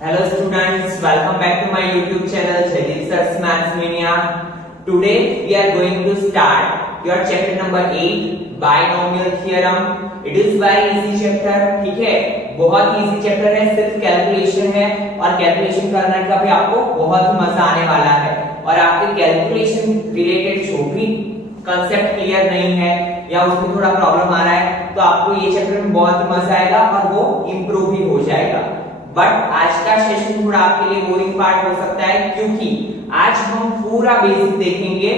Hello students, welcome back to my YouTube channel Jadid Sir's Maths Mania. Today we are going to start your chapter number 8 binomial theorem. It is very easy chapter, ठीक है? बहुत ही easy chapter है, सिर्फ calculation है और calculation करने का भी आपको बहुत ही मजा आने वाला है। और आपके कैलकुलेशन रिलेटेड जो भी कंसेप्ट क्लियर नहीं है या उसमें थोड़ा प्रॉब्लम आ रहा है तो आपको ये चैप्टर में बहुत ही मजा आएगा और वो इम्प्रूव भी हो जाएगा। बट आज का सेशन थोड़ा आपके लिए बोरिंग पार्ट हो सकता है क्योंकि आज हम पूरा बेसिक देखेंगे।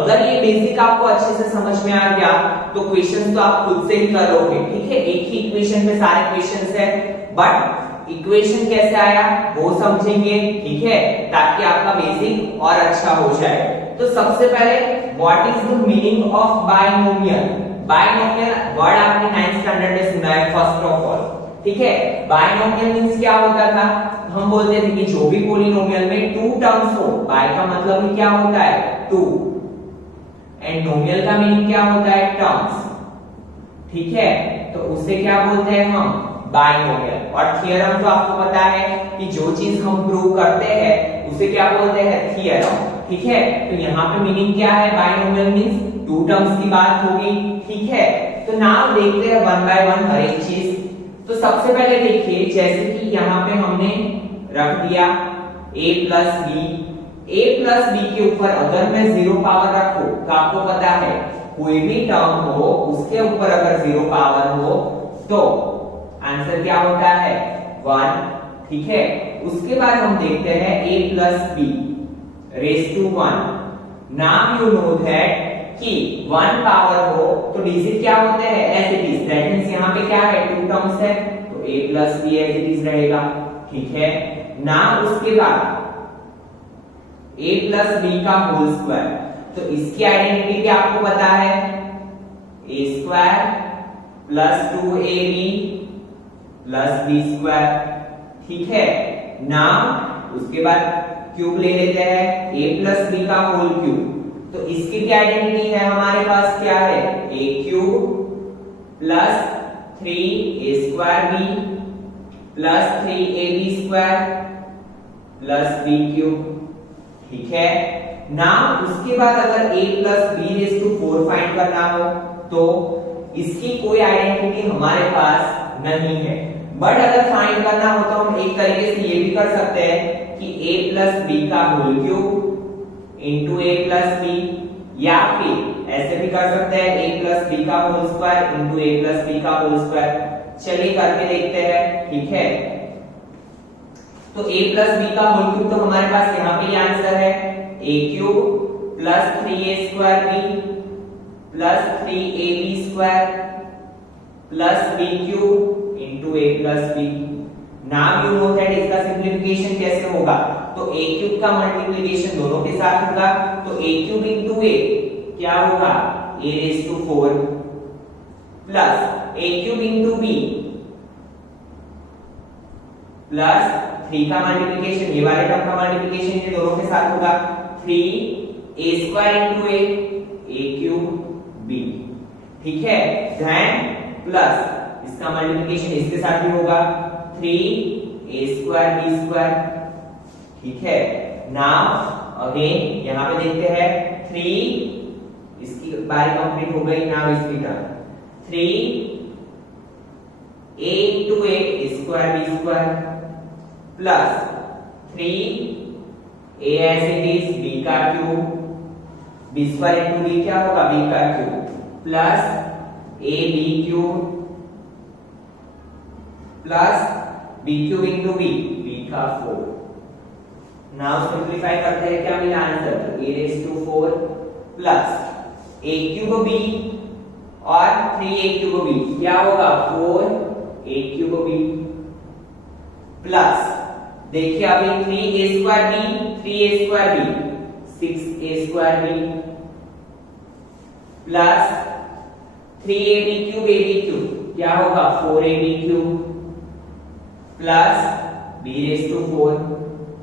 अगर ये बेसिक आपको अच्छे से समझ में आ गया तो क्वेश्चंस तो आप खुद से ही कर लोगे, ठीक है? एक ही इक्वेशन पे सारे क्वेश्चंस है, बट इक्वेशन कैसे आया वो समझेंगे, ठीक है? ताकि आपका बेसिक और अच्छा हो जाए। तो सबसे पहले what is the meaning of binomial? Binomial word आपने 9th स्टैंडर्ड में सुना है फर्स्ट ऑफ ऑल, ठीक है? बायनोमियल मींस क्या होता था? हम बोलते थे कि जो भी पॉलिनोमियल में टू टर्म्स हो, बाय का मतलब ही क्या होता है? टू, एंड नोमियल का मीनिंग क्या होता है? टर्म्स, ठीक है? तो उसे क्या बोलते हैं हम? बायनोमियल। और थ्योरम तो आपको पता है कि जो चीज हम प्रूव करते हैं उसे क्या बोलते हैं? थ्योरम, ठीक है? तो यहाँ पे मीनिंग क्या है? बायनोमियल मींस टू टर्म्स की बात होगी, ठीक है? तो नाम देखते हैं वन बाय वन हर एक चीज। तो सबसे पहले देखिए, जैसे कि यहाँ पे हमने रख दिया a प्लस बी के ऊपर अगर मैं जीरो पावर रखूं तो आपको पता है कोई भी टर्म हो उसके ऊपर अगर जीरो पावर हो तो आंसर क्या होता है? 1, ठीक है? उसके बाद हम देखते हैं a plus b raise to 1। Now you know that कि 1 पावर हो तो डिजिट क्या होते हैं? As it is. That means यहाँ पे क्या है? टू टर्म्स है तो a plus b as it is रहेगा, ठीक है? ना उसके बाद a प्लस बी का होल स्क्वायर, तो इसकी आइडेंटिटी भी आपको पता है, a square plus 2ab plus b square, ठीक है? ना उसके बाद क्यूब ले लेते हैं, a प्लस बी का होल क्यूब, तो इसकी भी आइडेंटिटी है हमारे पास, क्या है? a cube plus 3a square b plus 3ab square plus b cube, ठीक है? नाउ उसके बाद अगर a plus b raise to 4 find करना हो तो इसकी कोई आइडेंटिटी हमारे पास नहीं है। बट अगर फाइंड करना हो तो हम एक तरीके से ये भी कर सकते हैं कि a प्लस बी का whole cube into a plus b, या फिर ऐसे भी कर सकते हैं a प्लस बी का whole square into a plus B का होल स्क्वायर। चलिए करके देखते हैं, ठीक है? तो a प्लस बी का होल क्यूब तो हमारे पास यहाँ पे आंसर है a cube plus 3a square b plus 3ab square plus b cube into a plus b। Now you know that इसका सिंप्लीफिकेशन कैसे होगा? तो a क्यूब का मल्टीप्लिकेशन दोनों के साथ होगा, तो a क्यूब इंटू a क्या होगा? a raise to 4 plus a cube into b plus 3 का मल्टीप्लिकेशन, ये वाले टर्म का मल्टीप्लिकेशन ये दोनों के साथ होगा, 3a square into a cube b, ठीक है? देन प्लस इसका मल्टीप्लिकेशन इसके साथ भी होगा, 3a स्क्वायर b स्क्वायर, ठीक है? नाउ अगेन यहाँ पे देखते हैं 3, इसकी बारी कंप्लीट हो गई। नाउ इसकी term 3a into a square b square plus 3a as it is b का cube, b square into b क्या होगा? b का cube plus ab cube plus b cube into b का 4। नाउ सिंप्लीफाई करते हैं, क्या मिला answer? a raise to 4 plus a cube b और 3a क्यूब b क्या होगा? 4a क्यूब b प्लस देखिए अभी 3a square b 6a square b plus 3ab cube क्या होगा? 4ab cube plus b raise to 4,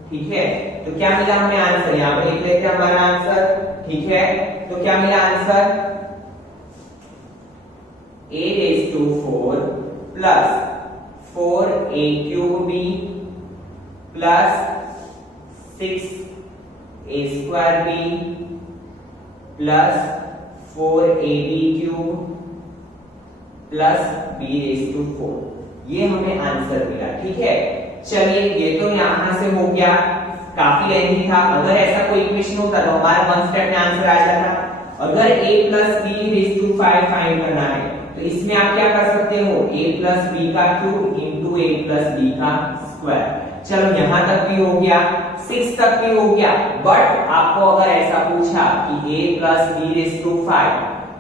ठीक है? तो क्या मिला हमें आंसर? यहाँ पे लिख लेते हैं हमारा आंसर, ठीक है? तो क्या मिला answer? a raise to 4 plus 4a cube b plus 6a² plus 4ab³ plus b⁴ ये हमें आंसर मिला। ठीक है, चलिए ये तो यहां से हो गया, काफी लेंथी था। अगर ऐसा कोई इक्वेशन होता तो हमारा वन स्टेप में आंसर आ जाता। अगर a + b⁵ फाइंड करना है तो इसमें आप क्या कर सकते हो, a + b का क्यूब इंटू a + b का स्क्वायर। चलो यहां तक भी हो गया, 6 तक भी हो गया। बट आपको अगर ऐसा पूछा कि a + b⁵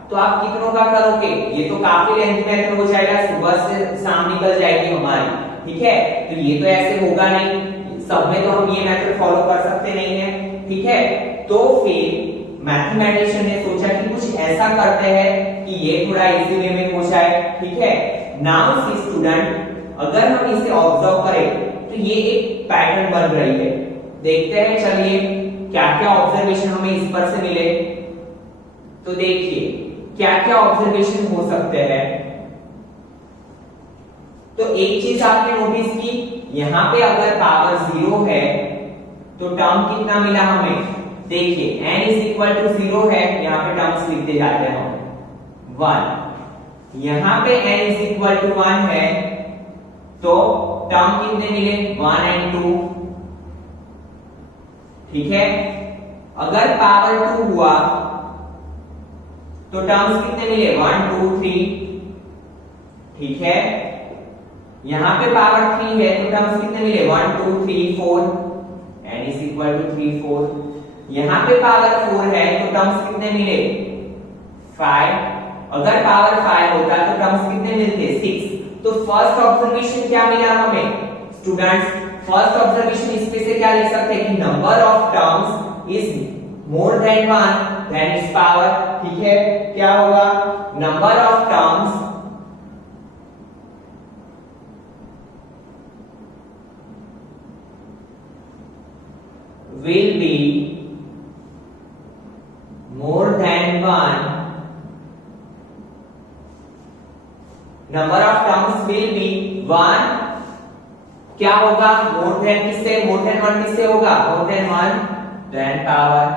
तो आप कितनों का करोगे, ये तो काफी लेंथी मेथड हो जाएगा, सुबह से शाम निकल जाएगी हमारी। ठीक है, तो ये तो ऐसे होगा नहीं, सब में तो हम ये मेथड फॉलो कर सकते नहीं है। ठीक है, तो फिर मैथमेटिशियन ने सोचा कि कुछ ऐसा करते हैं कि ये थोड़ा इजी वे में हो जाए। ठीक है, नाउ सी स्टूडेंट, अगर हम इसे ऑब्जर्व करें तो ये एक पैटर्न बन रही है। देखते हैं चलिए क्या क्या ऑब्जर्वेशन हमें इस पर से मिले। तो देखिए क्या क्या ऑब्जर्वेशन हो सकते हैं। तो एक चीज आपने नोटिस की, यहां पे अगर पावर 0 है तो टर्म कितना मिला हमें, देखिए n = 0 है, यहां पे टर्म्स लिखते जाते हैं हम 1। यहां पे n = 1 है तो टर्म कितने मिले, 1 और 2। ठीक है, अगर पावर 2 हुआ तो टर्म्स कितने मिले, 1 2 3। ठीक है, यहां पे पावर 3 है तो टर्म्स कितने मिले, 1 2 3 4, n = 3 4। यहां पे पावर 4 है तो टर्म्स कितने मिले, 5। अगर पावर 5 होता तो टर्म्स कितने मिलते, 6। तो फर्स्ट ऑब्जर्वेशन क्या मिला हमें स्टूडेंट्स, फर्स्ट ऑब्जर्वेशन इसमें से क्या लिख सकते हैं कि number of terms is more than 1 then it's power. ठीक है, क्या होगा, number of terms will be more than 1, number of terms will be 1, क्या होगा, more than किससे, more than 1 किससे होगा, more than 1 then power।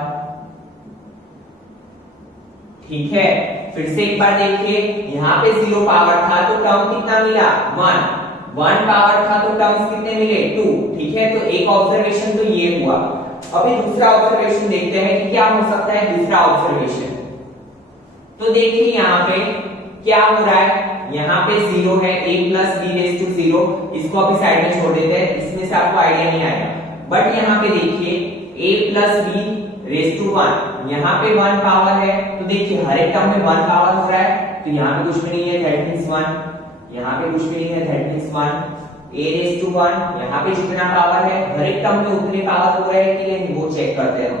ठीक है, फिर से एक बार देखिए, यहां पे 0 पावर था तो टर्म कितना मिला, 1 पावर था तो टर्म्स कितने मिले, 2। ठीक है, तो एक ऑब्जर्वेशन तो ये हुआ। अभी दूसरा ऑब्जर्वेशन देखते हैं कि क्या हो सकता है दूसरा ऑब्जर्वेशन। तो देखिए यहां पे क्या हो रहा है, यहां पे 0 है, a + b⁵, इसको अभी साइड में छोड़ देते हैं, इसमें से आपको आइडिया नहीं आएगा। बट यहां पे देखिए a + b⁵, यहां पे 1 पावर है तो देखिए हर एक टर्म में 1 पावर हो रहा है, तो यहां पे कुछ भी नहीं है, दैट मींस 1। यहां पे कुछ भी नहीं है, दैट मींस 1। a⁴, यहाँ पे जितना पावर है हर एक टर्म में उतने पावर हो रहे हैं कि नहीं, वो चेक करते हैं।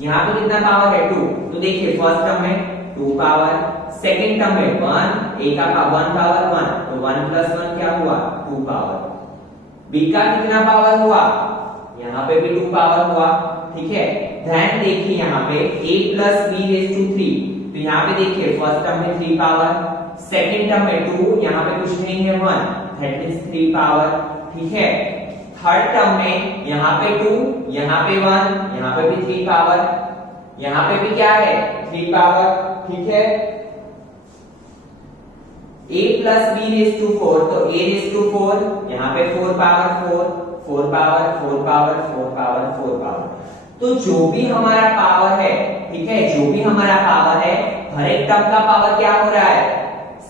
यहाँ पे कितना पावर है, 2। तो देखिए फर्स्ट टर्म में 2 पावर, सेकंड टर्म में 1, a का 1 पावर 1, तो 1 + 1 क्या हुआ, 2 पावर। b का कितना पावर हुआ, यहाँ पे भी 2 पावर हुआ। ठीक है, ध्यान देखिए यहाँ पे a + b⁵, तो यहाँ पे देखिए फर्स्ट टर्म में 3 पावर, सेकंड टर्म में 2, यहाँ पे कुछ नहीं है, 1, that means 3 पावर। ठीक है, थर्ड टर्म में यहाँ पे 2, यहाँ पे 1, यहाँ पे भी 3 पावर, यहाँ पे भी क्या है, 3 पावर। ठीक है, a + b⁴, तो a⁴, यहाँ पे 4 power 4 power 4 power 4 power 4 power. तो जो भी हमारा पावर है, ठीक है, जो भी हमारा पावर है हर एक टर्म का पावर क्या हो रहा है,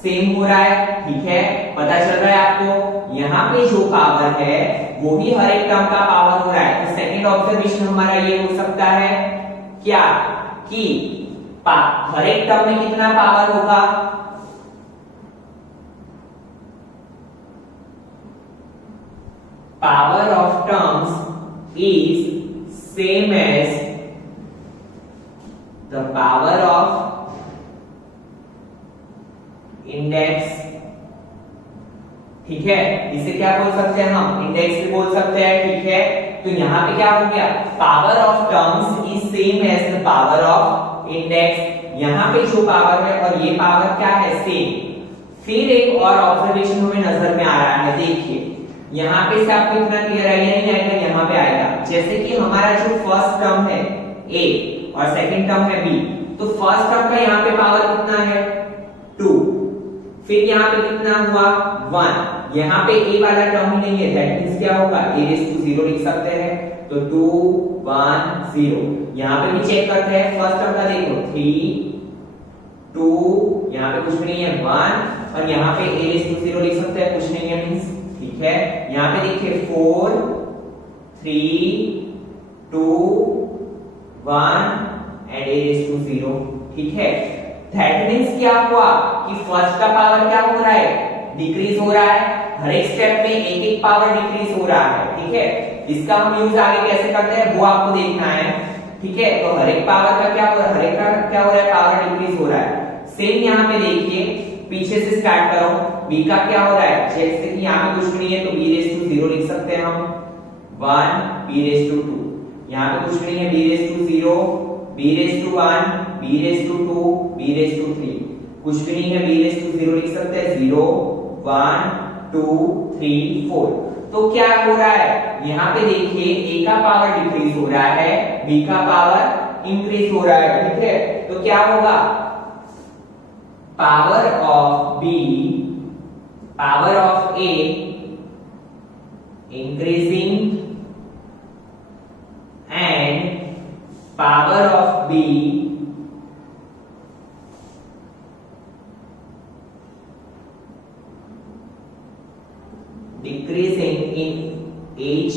सेम हो रहा है। ठीक है, पता चल रहा है आपको, यहाँ पे जो पावर है वो ही हर एक टर्म का पावर हो रहा है। तो सेकंड ऑब्जर्वेशन हमारा ये हो सकता है क्या कि हर एक टर्म में कितना पावर होगा, power of terms is same as the power of index. ठीक है, इसे क्या बोल सकते हैं हम, इंडेक्स भी बोल सकते हैं। ठीक है, तो यहां पे क्या हो गया, power of terms is same as the power of index. यहां पे जो पावर है और ये पावर क्या है, सेम। फिर एक और ऑब्जर्वेशन हमें नजर में आ रहा है, देखिए यहाँ पे से आपको इतना क्लियर आइडिया नहीं आएगा, यहाँ पे आएगा। जैसे कि हमारा जो फर्स्ट टर्म है a और सेकंड टर्म है b, तो फर्स्ट टर्म का यहाँ पे पावर कितना है 2, फिर यहाँ पे कितना हुआ 1, यहाँ पे a वाला टर्म ही नहीं है, दैट मींस क्या होगा a रेज़ टू 0 लिख सकते हैं, तो 2 1 0। यहाँ पे भी चेक करते हैं फर्स्ट टर्म का, देखो 3 2, यहाँ पे कुछ भी नहीं है 1, और यहाँ पे a रेज़ टू 0 लिख सकते हैं, कुछ नहीं है मींस, ठीक है। यहाँ पे देखिए 4 3 2 1 एंड a रेज़ टू 0, ठीक है। दैट मींस क्या हुआ कि फर्स्ट का पावर क्या हो रहा है, डिक्रीज हो रहा है, हर एक स्टेप में एक एक पावर डिक्रीज हो रहा है, ठीक है। इसका हम यूज आगे कैसे करते हैं वो आपको देखना है, ठीक है। तो हर एक पावर का क्या हो रहा है, हर एक का क्या हो रहा है, पावर डिक्रीज हो रहा है। सेम यहाँ पे देखिए, पीछे से स्टार्ट करो, b का क्या हो रहा है, जैसे कि यहाँ पे कुछ भी नहीं है तो b रेज़ टू 0 लिख सकते हैं हम, 1 b रेज़ टू 2, यहाँ पे कुछ भी नहीं है b raise to 0, b raise to 1, b raise to 2, b raise to 3, कुछ भी नहीं है b रेज़ टू 0 लिख सकते हैं, 0 1 2 3 4। तो क्या हो रहा है, यहाँ पे देखिए a का पावर डिक्रीज हो रहा है, b का पावर इंक्रीज हो रहा है, ठीक है। तो क्या होगा, power of b, power of a increasing and power of b decreasing in each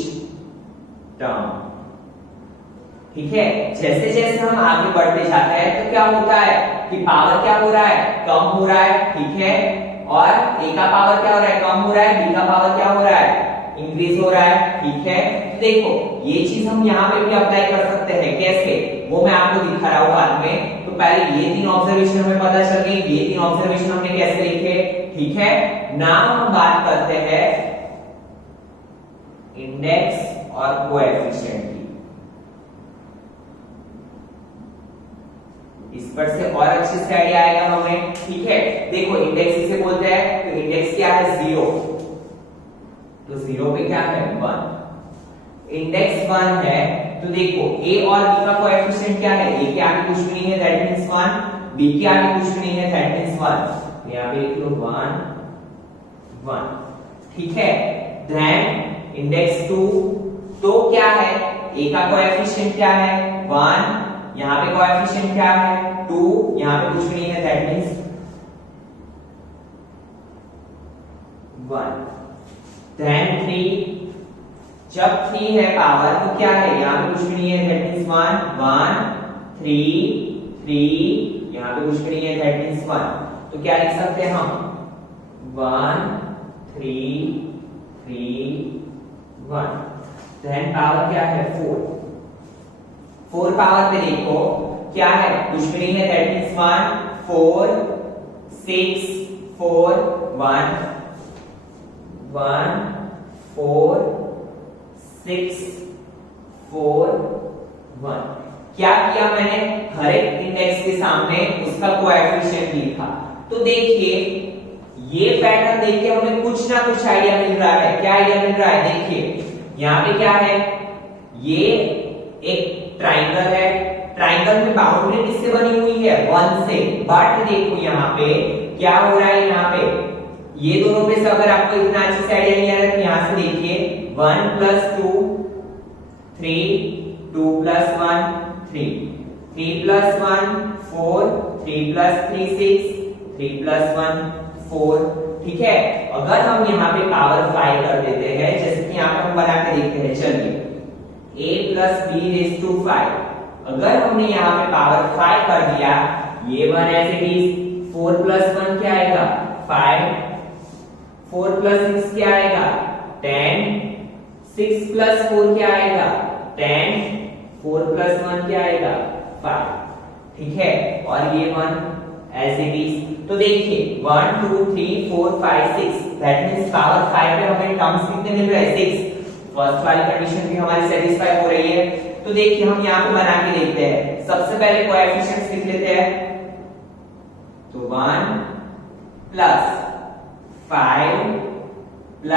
term, ठीक है। जैसे जैसे हम आगे बढ़ते जाते हैं तो क्या होता है कि पावर क्या हो रहा है, कम हो रहा है, ठीक है। और a का पावर क्या हो रहा है, कम हो रहा है, b का पावर क्या हो रहा है, इंक्रीज हो रहा है, ठीक है। देखो ये चीज हम यहाँ पे भी अप्लाई कर सकते हैं, कैसे वो मैं आपको दिखा रहा हूँ बाद में। तो पहले ये 3 ऑब्जर्वेशन हमें पता चल गई, ये 3 ऑब्जर्वेशन हमने कैसे लिखे, ठीक है। नाउ हम बात करते हैं इंडेक्स और कोएफिशिएंट की। इस पर से और अच्छे से आइडिया आएगा हमें, ठीक है। देखो इंडेक्स इसे बोलते हैं, तो इंडेक्स क्या है 0, तो 0 पे क्या है 1, इंडेक्स 1 है। तो देखो a और b का कोएफिशिएंट क्या है, a के आगे कुछ भी नहीं है दैट मींस 1, b के आगे कुछ भी नहीं है दैट मींस 1, यहां पे लिख लो 1 1, ठीक है। देन इंडेक्स 2, तो क्या है, a का कोएफिशिएंट क्या है 1, यहाँ पे कोएफिशिएंट क्या है 2, यहाँ पे कुछ भी नहीं है दैट मींस 1। देन 3, जब 3 है पावर तो क्या है, यहाँ पे कुछ भी नहीं है दैट मींस 1 1 3 3, यहाँ पे कुछ भी नहीं है दैट मींस 1, तो क्या लिख सकते हैं हम 1 3 3 1। देन पावर क्या है 4 पावर पे देखो क्या है, कुछ भी नहीं है दैट मींस 1 4 6 4 1 1 4 6 4 1। क्या किया मैंने, हर एक इंडेक्स के सामने उसका कोएफिशिएंट लिखा। तो देखिए ये पैटर्न देख के हमें कुछ ना कुछ आइडिया मिल रहा है। क्या आइडिया मिल रहा है, देखिए यहाँ पे क्या है, ये एक ट्राइंगल है, ट्राइंगल में बाउंड्री किससे बनी हुई है 1 से, बट देखो यहाँ पे क्या हो रहा है, यहाँ पे ये दोनों में से अगर आपको इतना अच्छे से आइडिया नहीं आ रहा तो यहाँ से देखिए 1 + 2 3 2 + 1 3 3 + 1 4 3 + 3 6 3 + 1 4, ठीक है। अगर हम यहाँ पे पावर 5 कर देते हैं, जैसे कि यहाँ पे हम बना के देखते हैं, चलिए a + b रेज़ टू 5, अगर हमने यहाँ पे पावर 5 कर दिया, ये 1 ऐसे भी 4 + 1 क्या आएगा 5, 4 + 6 क्या आएगा 10, 6 + 4 क्या आएगा 10, 4 + 1 क्या आएगा 5, ठीक है। और ये 1 ऐसे भी, तो देखिए 1 2 3 4 5 6, दैट मींस पावर 5 पे हमें टर्म्स कितने मिल रहे हैं 6। फर्स्ट वाली कंडीशन भी हमारी सेटिस्फाई हो रही है। तो देखिए हम यहाँ पे बना के देखते हैं, सबसे पहले कोएफिशिएंट्स लिख लेते हैं, तो 1 + 5 +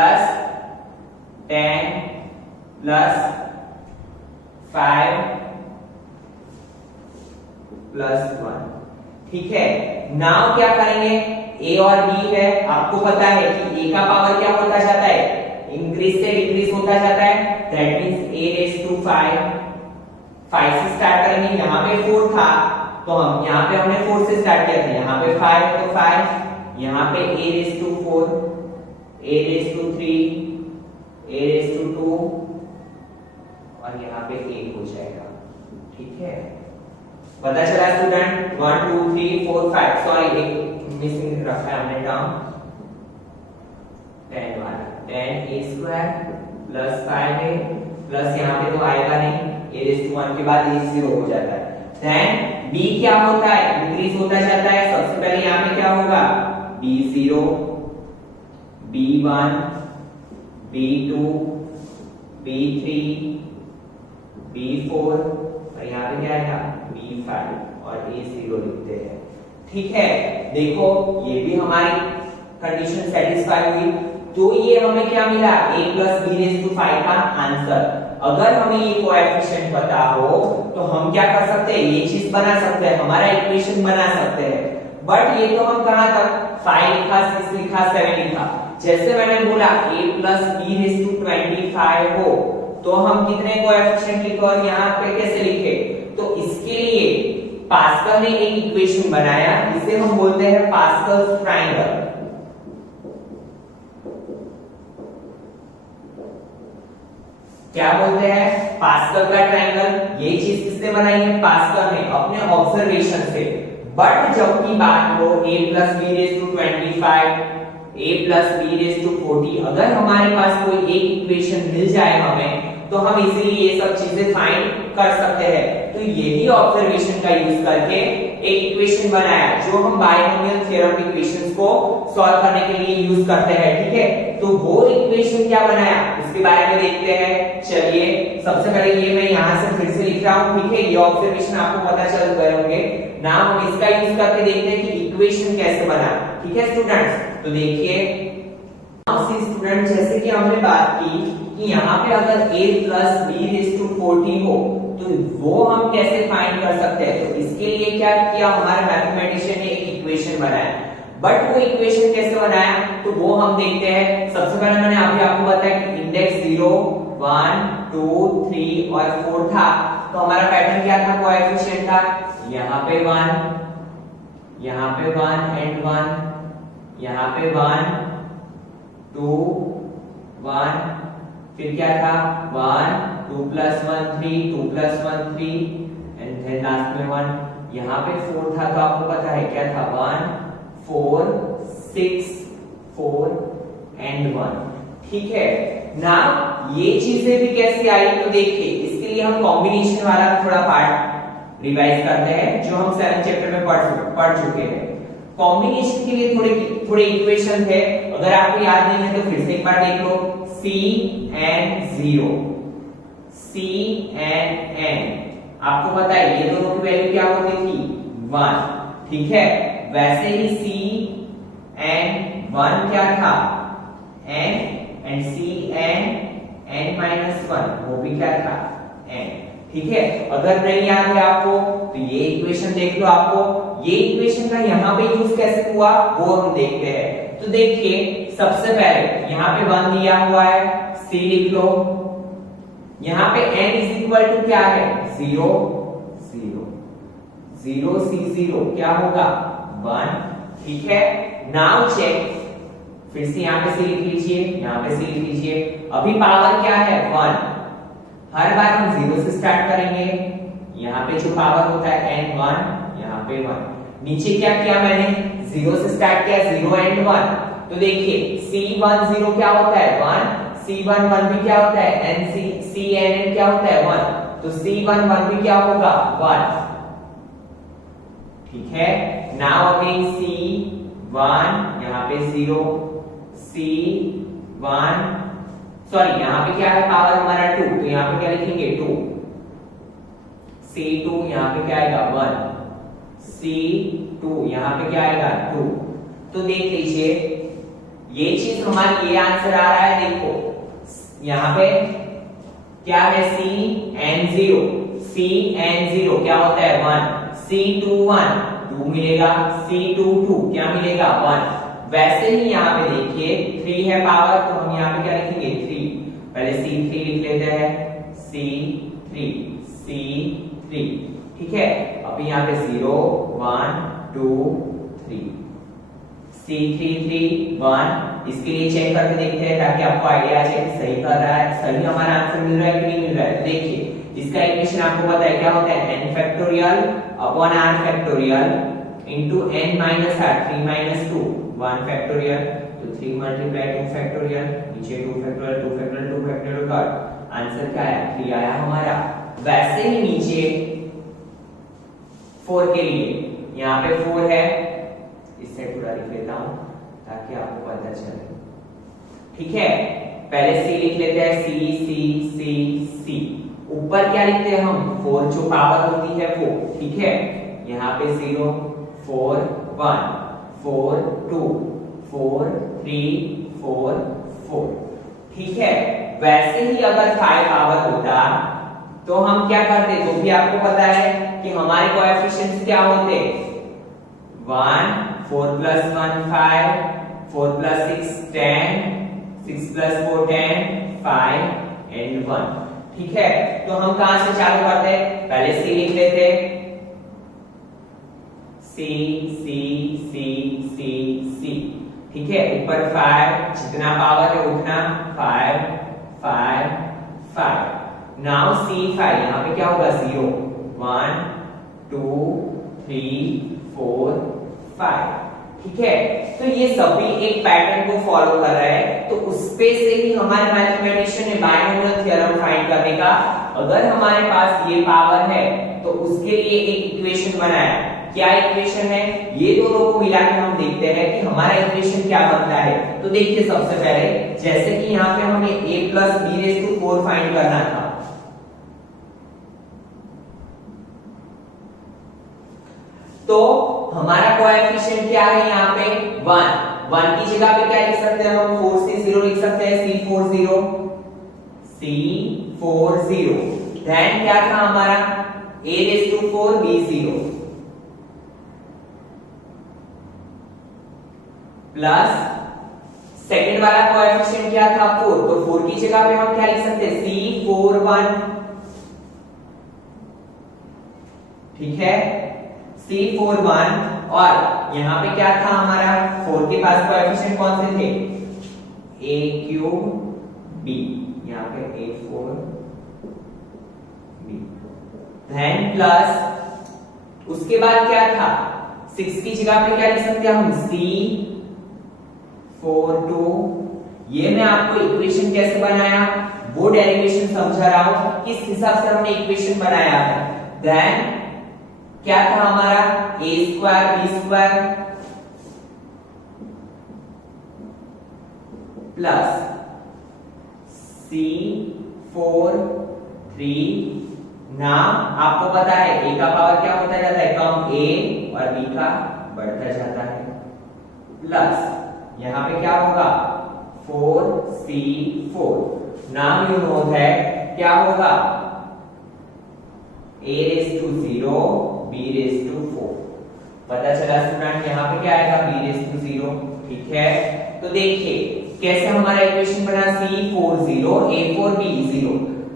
10 प्लस 5 प्लस 1। ठीक है, नाउ क्या करेंगे, a और b है, आपको पता है कि a का पावर क्या होता जाता है, इंक्रीज से डिक्रीज होता जाता है, that means a raise to 5 से स्टार्ट करेंगे। यहाँ पे 4 था तो हम यहाँ पे हमने 4 से स्टार्ट किया था, यहाँ पे 5 है तो 5, यहाँ पे a raise to 4, a raise to 3, a raise to 2 और यहाँ पे 1 हो जाएगा। ठीक है, पता चला स्टूडेंट, 1 2 3 4 5, सॉरी एक मिसिंग रखा है हमने टर्म, 10 वाला 10a square plus 5a plus यहाँ पे तो आएगा नहीं, a रेज़ टू 1 के बाद a 0 हो जाता है। देन b क्या होता है, इंक्रीज होता जाता है। सबसे पहले यहाँ पे क्या होगा, b0 b1 b2 b3 b4 और यहाँ पे क्या आएगा b5 और a0 लिखते हैं। ठीक है, देखो ये भी हमारी कंडीशन सेटिस्फाई हुई, तो ये हमें क्या मिला, a plus b raise to 5 का आंसर। अगर हमें ये कोएफिशिएंट पता हो तो हम क्या कर सकते हैं, ये चीज बना सकते हैं, हमारा इक्वेशन बना सकते हैं। बट ये तो हम कहां तक, 5 लिखा, 6 लिखा, 7 लिखा। जैसे मैंने बोला a plus b raise to 25 हो तो हम कितने कोएफिशिएंट लिखे और यहाँ पे कैसे लिखे, तो इसके लिए पास्कल ने एक इक्वेशन बनाया, इसे हम बोलते हैं पास्कल्स ट्रायंगल। क्या बोलते हैं, पास्कल का ट्रायंगल। ये चीज किसने बनाई है, पास्कल ने, अपने ऑब्जर्वेशन से। बट जब की बात हो a plus b raise to 25, a plus b raise to 40, अगर हमारे पास कोई एक इक्वेशन मिल जाए हमें तो हम इजीली ये सब चीजें फाइंड कर सकते हैं। तो यही ऑब्जर्वेशन का यूज करके एक इक्वेशन बनाया जो हम बायनोमियल थ्योरम इक्वेशंस को सॉल्व करने के लिए यूज करते हैं। ठीक है, तो वो इक्वेशन क्या बनाया उसके बारे में देखते हैं। चलिए, सबसे पहले ये मैं यहाँ से फिर से लिख रहा हूँ। ठीक है, ये ऑब्जर्वेशन आपको पता चल गए होंगे ना, हम इसका यूज करके देखते हैं कि इक्वेशन कैसे बना। ठीक है स्टूडेंट्स, तो देखिए स्टूडेंट, जैसे कि हमने बात की कि यहाँ पे अगर a plus b raise to 40 हो तो वो हम कैसे फाइंड कर सकते हैं। तो इसके लिए क्या किया, हमारे मैथमेटिशियन ने एक इक्वेशन बनाया। बट वो इक्वेशन कैसे बनाया तो वो हम देखते हैं। सबसे पहले मैंने अभी आपको बताया कि इंडेक्स 0 1 2 3 और 4 था, तो हमारा पैटर्न क्या था, कोएफिशिएंट था, यहाँ पे 1, यहाँ पे 1 एंड 1, यहाँ पे 1 2 1, फिर क्या था 1 2 plus 1 3 2 plus 1 3 and then last में 1। यहाँ पे 4 था तो आपको पता है क्या था, 1 4 6 4 एंड 1। ठीक है ना, ये चीजें भी कैसे आई तो देखिए, इसके लिए हम कॉम्बिनेशन वाला थोड़ा पार्ट रिवाइज करते हैं जो हम 7th चैप्टर में पढ़ चुके हैं। कॉम्बिनेशन के लिए थोड़े इक्वेशन थे, अगर आपको याद नहीं है तो फिर से एक बार देख लो। Cn0, Cn, आपको पता है ये दोनों की वैल्यू क्या होती थी, 1। ठीक है, वैसे ही Cn1 क्या था, n, एंड Cn(n-1) वो भी क्या था, n। ठीक है, अगर नहीं याद है आपको तो ये इक्वेशन देख लो। आपको ये इक्वेशन का यहाँ पे यूज कैसे हुआ वो हम देखते हैं। तो देखिए, सबसे पहले यहाँ पे 1 दिया हुआ है, c लिख लो। यहाँ पे n इज इक्वल टू क्या है, 0 0 0 c0 क्या होगा, 1। ठीक है, नाउ चेक, फिर से यहाँ पे c लिख लीजिए, यहाँ पे c लिख लीजिए। अभी पावर क्या है, 1। हर बार हम 0 से स्टार्ट करेंगे, यहाँ पे जो पावर होता है n1, यहाँ पे 1। नीचे क्या किया मैंने, 0 से स्टार्ट किया, 0 एंड 1। तो देखिए C10 क्या होता है, 1, C11 भी क्या होता है, Cnn क्या होता है, 1। तो C11 भी क्या होगा, 1। ठीक है, नाउ अगेन C1, यहाँ पे 0, C1, सॉरी यहाँ पे क्या है, पावर हमारा 2, तो यहाँ पे क्या लिखेंगे, 2। C2 यहाँ पे क्या आएगा, 1। C2 यहाँ पे क्या आएगा, 2। तो देख लीजिए, ये चीज हमारी, ये आंसर आ रहा है, देखो यहाँ पे क्या है C and 0, C and 0 क्या होता है 1, C2 1 2 मिलेगा, C2 2 क्या मिलेगा 1। वैसे ही यहाँ पे देखिए 3 है पावर, तो हम यहाँ पे क्या लिखेंगे 3, पहले C3 लिख लेते हैं, C3 C3 ठीक है। अब यहाँ पे 0 1 2 3 C3 3 1, इसके लिए चेक करके देखते हैं ताकि आपको आइडिया आ जाए कि सही कर रहा है, सही हमारा आंसर मिल रहा है कि नहीं मिल रहा है। तो देखिए इसका इक्वेशन आपको पता है क्या होता है, n factorial upon r factorial into n minus r 3 minus 2 1 factorial, तो 3 मल्टीप्लाई 2 फैक्टोरियल, नीचे 2 फैक्टोरियल 2 फैक्टोरियल 2 फैक्टोरियल का आंसर क्या आया 3 आया हमारा। वैसे ही नीचे 4 के लिए यहाँ पे 4 है, इससे थोड़ा लिख लेता हूं ताकि आपको पता चले, ठीक है। पहले C लिख लेते हैं, C C C C, ऊपर क्या लिखते हैं हम 4 जो पावर होती है वो, ठीक है। यहाँ पे 0 4 1 4 2 4 3 4 4, ठीक है। वैसे ही अगर 5 पावर होता तो हम क्या करते, तो भी आपको पता है कि हमारे कोएफिशिएंट्स क्या होते 1 4 plus 1 5 4 plus 6 10 6 plus 4 10 5 and 1, ठीक है। तो हम कहां से चालू करते हैं, पहले C लिख लेते C C C C C, ठीक है। ऊपर 5 जितना पावर है उतना 5 5 5, नाउ C5 यहाँ पे क्या होगा 0 1 2 3 4 5, ठीक है। तो ये सभी एक पैटर्न को फॉलो कर रहे हैं, तो उसपे से ही हमारे मैथमेटिशियन ने बायनोमियल थ्योरम फाइंड करने का, अगर हमारे पास ये पावर है तो उसके लिए एक इक्वेशन बनाया। क्या इक्वेशन है, ये दोनों को मिला के हम देखते हैं कि हमारा इक्वेशन क्या बनता है। तो देखिए सबसे पहले जैसे कि यहाँ पे हमें a plus b raised to 4 find करना था, तो हमारा कोएफिशिएंट क्या है यहाँ पे 1 1 की जगह पे क्या लिख सकते हैं हम 4 से 0 लिख सकते हैं, C40 C40, देन क्या था हमारा a raised to 4 b0 plus second वाला कोएफिशिएंट क्या था 4, तो 4 की जगह पे हम क्या लिख सकते हैं C41, ठीक है C41, और यहां पे क्या था हमारा 4 के पास कोएफिशिएंट कौन से थे a क्यूब b, यहां पे a4 b, देन प्लस उसके बाद क्या था 6 की जगह पे क्या लिख सकते हैं हम C42, ये मैं आपको इक्वेशन कैसे बनाया वो डेरिवेशन समझा रहा हूं, किस हिसाब से हमने इक्वेशन बनाया है। देन क्या था हमारा a square b square plus C43, नाम आपको पता है a का पावर क्या होता जाता है कम, a और b का बढ़ता जाता है, प्लस यहां पे क्या होगा 4C4, नाम यू नो दैट क्या होगा a raised to 0 b raised to 4, पता चला स्टूडेंट यहाँ पे क्या आएगा b raised to 0, ठीक है। तो देखिए कैसे हमारा इक्वेशन बना C40 a4 b0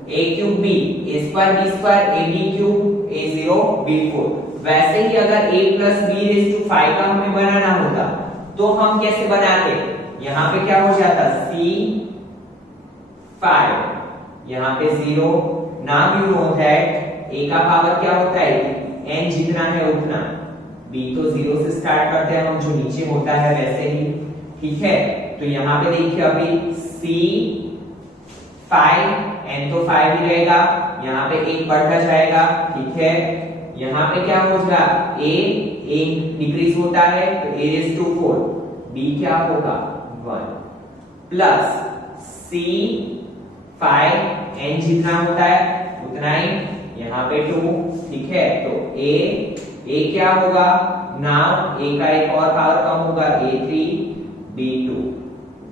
a cube b a square b square a b cube a0 b4, वैसे ही अगर a plus b raised to 5 का हमें बनाना होता तो हम कैसे बनाते, यहाँ पे क्या हो जाता C5, यहाँ पे 0, now you know that a का पावर क्या होता है n जितना है उतना, b तो 0 से स्टार्ट करते हैं हम, जो नीचे होता है वैसे ही, ठीक है। तो यहाँ पे देखिए अभी C5 n तो 5 ही रहेगा, यहाँ पे एक बढ़ता जाएगा, ठीक है। यहाँ पे क्या होगा a डिक्रीज होता है तो a raised to 4, b क्या होगा 1 प्लस C5 n जितना होता है उतना ही, यहाँ पे 2, ठीक है। तो a क्या होगा नाउ a का एक और पावर कम होगा a3 b2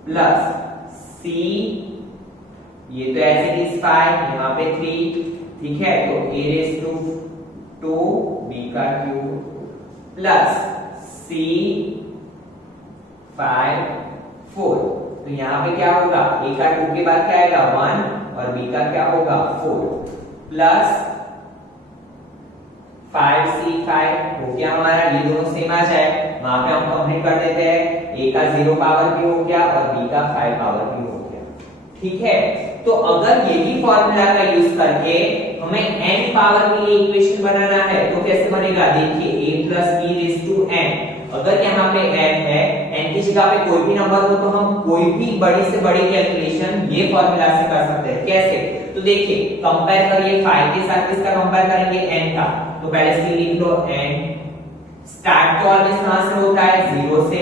प्लस C ये तो एज इट इज 5, यहाँ पे 3, ठीक है। तो a रेज टू 2 b का क्यूब प्लस c 5 4। तो यहाँ पे क्या होगा, a का 2 के बाद क्या आएगा 1 और b का क्या होगा 4 प्लस 5c5 हो गया हमारा, ये दोनों सेम आ जाए, वहां पे हम कंप्लीट कर देते हैं। a का 0 पावर भी हो गया और b का 5 पावर भी हो गया, ठीक है। तो अगर यही फॉर्मूला का यूज करके हमें n पावर के लिए इक्वेशन बनाना है तो कैसे बनेगा, देखिए a plus b raise to n। अगर यहाँ पे n है, n की जगह पे कोई भी नंबर हो तो हम कोई भी बड़ी से बड़ी कैलकुलेशन ये फॉर्मूला से कर सकते हैं। कैसे, तो देखिए कंपेयर करिए 5 के साथ, किसका कंपेयर करेंगे n का। तो पहले से लिख लो n, स्टार्ट तो ऑलवेज कहां से होता है 0 से।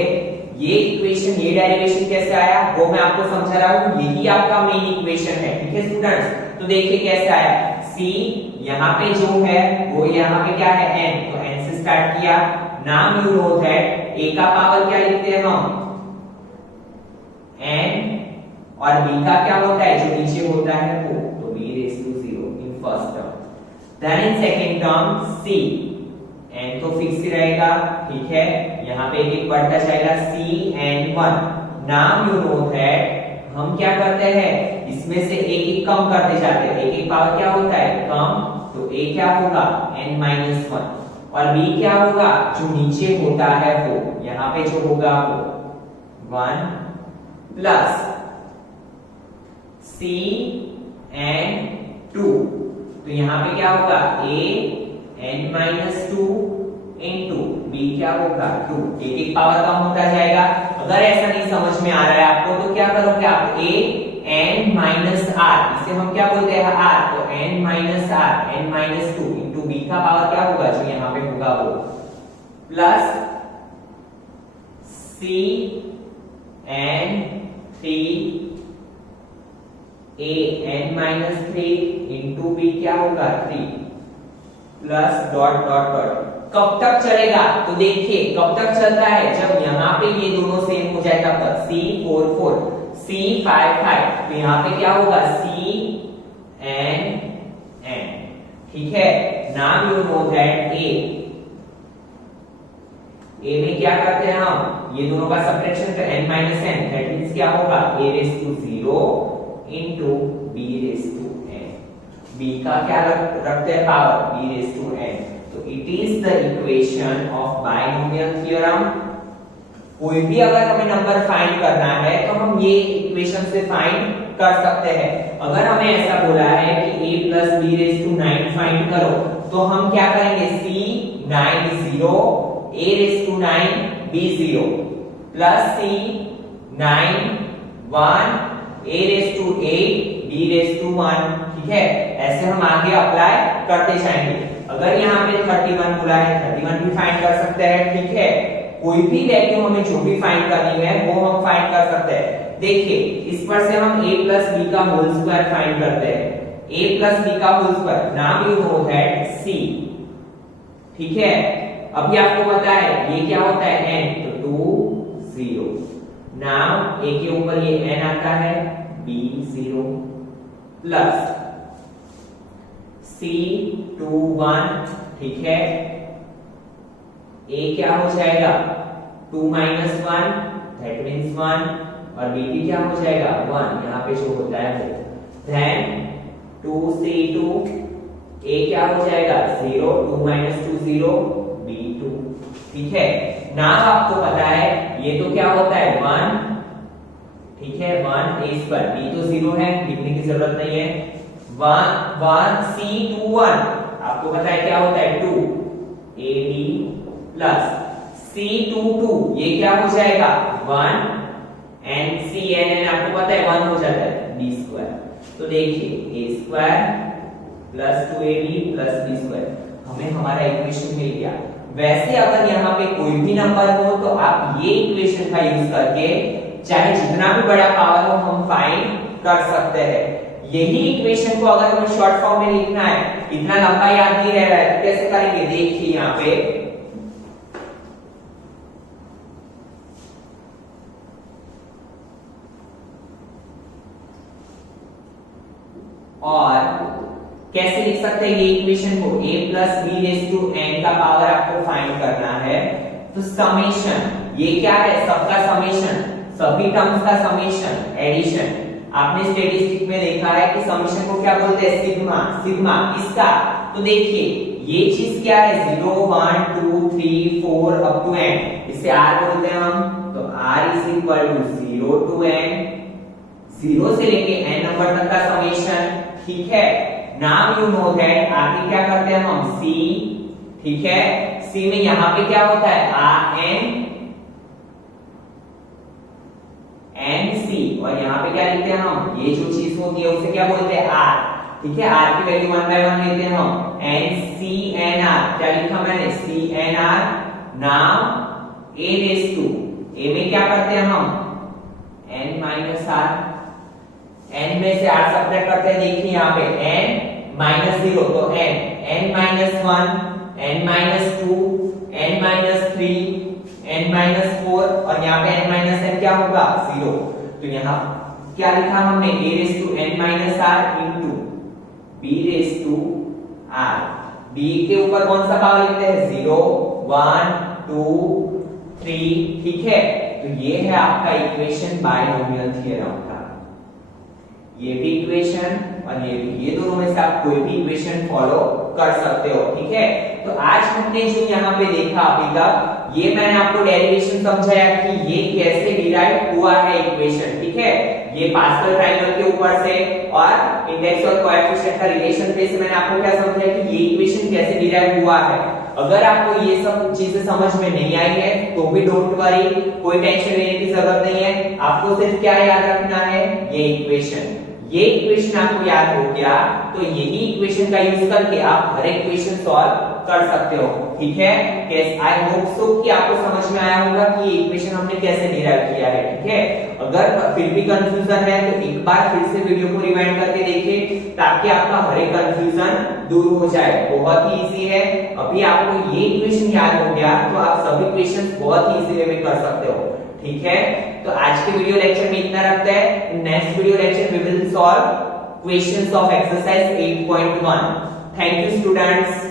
ये इक्वेशन, ये डेरिवेशन कैसे आया वो मैं आपको समझा रहा हूं, यही आपका मेन इक्वेशन है, ठीक है स्टूडेंट्स। तो देखिए कैसे आया, c यहाँ पे जो है वो यहाँ पे क्या है n, तो n से स्टार्ट किया। नाम यू नो दैट a का पावर क्या लिखते हैं हम n, और b का क्या होता है जो नीचे होता है वो, तो b raise to 0 in first term. Then in second term c, n तो फिक्स ही रहेगा, ठीक है। यहाँ पे एक एक बढ़ता जाएगा cn1। नाम यू नो दैट हम क्या करते हैं, इसमें से एक एक कम करते जाते हैं, एक एक पावर क्या होता है कम, तो a क्या होगा n-1 और b क्या होगा जो नीचे होता है वो, यहाँ पे जो होगा वो 1 प्लस cn2। तो यहाँ पे क्या होगा a n-2 इंटू b क्या होगा 2, एक एक पावर कम होता जाएगा। अगर ऐसा नहीं समझ में आ रहा है आपको तो क्या करोगे आप, a n-r, इसे हम क्या बोलते हैं r, तो n-r n-2 इंटू b का पावर क्या होगा जो यहाँ पे होगा वो, plus cn3 a n-3 into b क्या होगा 3 प्लस डॉट डॉट डॉट। कब तक चलेगा, तो देखिए कब तक चलता है, जब यहाँ पे ये दोनों सेम हो जाए तब तक, c4 4 c5 5, तो यहाँ पे क्या होगा cn n, ठीक है। नाम यू नो दैट a में क्या करते हैं हम, ये दोनों का सब्ट्रैक्शन तो n-n, दैट मींस क्या होगा a raise to 0 into b raise to n, b का क्या रखते हैं power b raise to n। तो it is the equation of binomial theorem. कोई भी अगर हमें नंबर फाइंड करना है तो हम ये इक्वेशन से फाइंड कर सकते हैं। अगर हमें ऐसा बोला है कि a plus b raise to 9 find करो, तो हम क्या करेंगे, c9 0 a raise to 9 b 0 plus c9 1 a raise to 8 b raise to 1, ठीक है। ऐसे हम आगे अप्लाई करते जाएंगे। अगर यहाँ पे 31 बोला है, 31 भी फाइंड कर सकते हैं, ठीक है। कोई भी वैल्यू हमें जो भी फाइंड करनी है वो हम फाइंड कर सकते हैं। देखिए इस पर से हम a प्लस b का होल स्क्वायर फाइंड करते हैं, a प्लस b का होल स्क्वायर, नाम यू नो दैट c, ठीक है। अभी आपको पता है ये क्या होता है n, तो 2 0, नाम a के ऊपर ये n आता है b 0 प्लस c2 1, ठीक है। a क्या हो जाएगा 2 - 1 दैट मींस 1 और b भी क्या हो जाएगा 1, यहाँ पे जो होता है वो। देन 2c2 a क्या हो जाएगा 0, 2 - 2 0 b2, ठीक है। नाम आपको पता है ये तो क्या होता है 1, ठीक है 1 a स्क्वायर, b तो 0 है, लिखने की जरूरत नहीं है। 1 c2 1 आपको पता है क्या होता है 2 ab प्लस c2 2 ये क्या हो जाएगा 1 एंड cnn आपको पता है 1 हो जाता है b स्क्वायर। तो देखिए a square plus 2ab plus b square, हमें हमारा इक्वेशन मिल गया। वैसे अगर यहाँ पे कोई भी नंबर हो तो आप ये इक्वेशन का यूज करके चाहे जितना भी बड़ा पावर हो हम फाइंड कर सकते हैं। यही इक्वेशन को अगर हमें शॉर्ट फॉर्म में लिखना है, इतना लंबा याद नहीं रह रहा है, तो कैसे करेंगे, देखिए यहाँ पे और कैसे लिख सकते हैं ये इक्वेशन को, a plus b raise to n का पावर आपको फाइंड करना है। तो समेशन, ये क्या है, सबका समेशन, सभी टर्म्स का समेशन, एडिशन। आपने स्टैटिस्टिक में देखा है कि समेशन को क्या बोलते हैं, सिग्मा। सिग्मा इसका, तो देखिए ये चीज क्या है, 0 1 2 3 4 अप टू n, इसे r बोलते हैं हम। तो r is equal to 0 to n, 0 से लेके n नंबर तक का समेशन, ठीक है। नाउ यू नो दैट आगे क्या करते हैं हम, c, ठीक है। c में यहां पे क्या होता है, n c, और यहां पे क्या लिखते हैं हम, ये जो चीज होती है उसे क्या बोलते हैं, r, ठीक है। r की वैल्यू 1 बाय 1 लेते हैं हम, n c n r, क्या लिखा मैंने, c n r। Now a raise to, a में क्या करते हैं हम, n माइनस r, n में से r सब्ट्रैक्ट करते हैं, देखिए यहाँ पे n माइनस 0, तो n minus 1, n minus 2, n minus 3, n minus 4, और यहाँ पे n माइनस n क्या होगा, 0। तो यहाँ क्या लिखा हमने, a raise to n minus r into b raise to r। b के ऊपर कौन सा पावर लिखते हैं, 0 1 2 3, ठीक है। तो ये है आपका इक्वेशन बायनोमियल थ्योरम का, ये भी इक्वेशन और ये भी, ये दोनों में से आप कोई भी इक्वेशन फॉलो कर सकते हो, ठीक है। तो आज हमने जो यहाँ पे देखा अभी तक, ये मैंने आपको डेरिवेशन समझाया कि ये कैसे डिराइव हुआ है इक्वेशन, ठीक है। ये पास्कल ट्रायंगल के ऊपर से और इंडेक्स और कोएफिशिएंट का रिलेशन पे से मैंने आपको क्या समझाया कि ये इक्वेशन कैसे डिराइव हुआ है। अगर आपको ये सब चीजें समझ में नहीं आई है तो भी डोंट वरी, कोई टेंशन लेने की जरूरत नहीं है। आपको सिर्फ क्या याद रखना है, ये इक्वेशन, ये इक्वेशन आपको याद हो गया तो यही इक्वेशन का यूज करके आप हर एक इक्वेशन सॉल्व कर सकते हो, ठीक है। आई होप सो कि आपको समझ में आया होगा कि ये इक्वेशन हमने कैसे डिराइव किया है, ठीक है। अगर फिर भी कंफ्यूजन है तो एक बार फिर से वीडियो को रिवाइंड करके देखिए ताकि आपका हर एक कंफ्यूजन दूर हो जाए। बहुत ही इजी है, अभी आपको ये इक्वेशन याद हो गया तो आप सभी इक्वेशंस बहुत ही इजी वे में कर सकते हो, ठीक है। तो आज के वीडियो लेक्चर में इतना रखते हैं। Next video lecture we will solve questions of exercise 8.1। Thank you students.